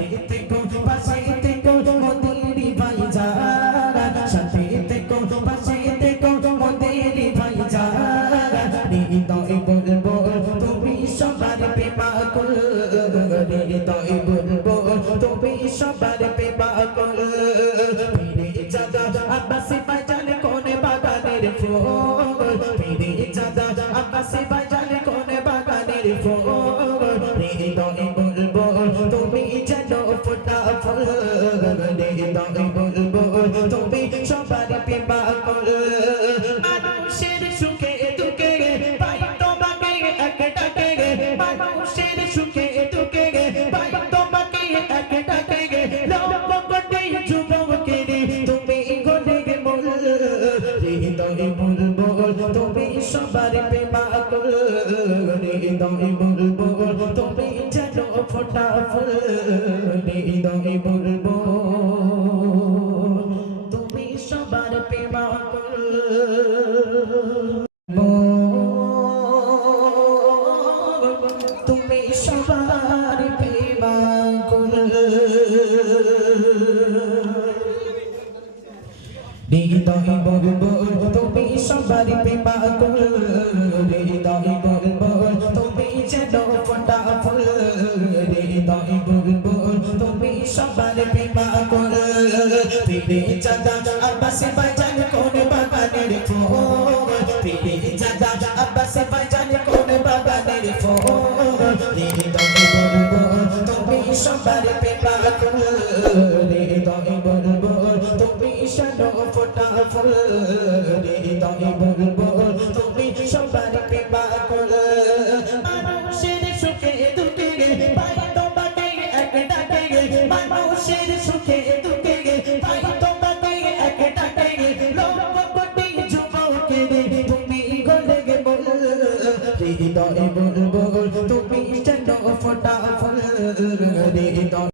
সাথে থেকো পাশে থেকো মোদেরি ভাই যারা সাথে থেকো পাশে থেকো মোদেরি ভাই যারা হৃদয় বলবো তুমি সবার প্রেমাকুল হৃদয় বলবো তুমি সবার প্রেমাকুল ফিরে যাদা আব্বাসি বাজান কোনে বাগানের ফুল ফিরে যাদা আব্বাসি বাজান কোনে বাগানের ফুল হৃদয় মানুষের সুখে দুঃখে পাই তোমাকে এক ডাকে লম্ব কোটে যুবকে তুমি গলে মূল হৃদয় মূল বল তুমি সবার প্রেমা কল হৃদয় মূল বল তুমি জানো ফোটা ফুল হৃদয় মূল সবার প্রেমা হৃদয় বলব তুমি সবার প্রেমা হৃদয় বলব তুমি যেন ফোটা ফুল হৃদয় বলব তুমি সবার প্রেমা ফিরে চাঁদা আবাসে বাজান সবার পেটা রে দাই বলবো তুমি শোনো ফোটা ফুল রে দাই বলবো তুমি সবার পেটা কর মানুষের সুখে দুঃখে পাই মানুষের সুখে দুঃখে হৃদয় বলবো তুমি যেন ফোটা ফুল হৃদয়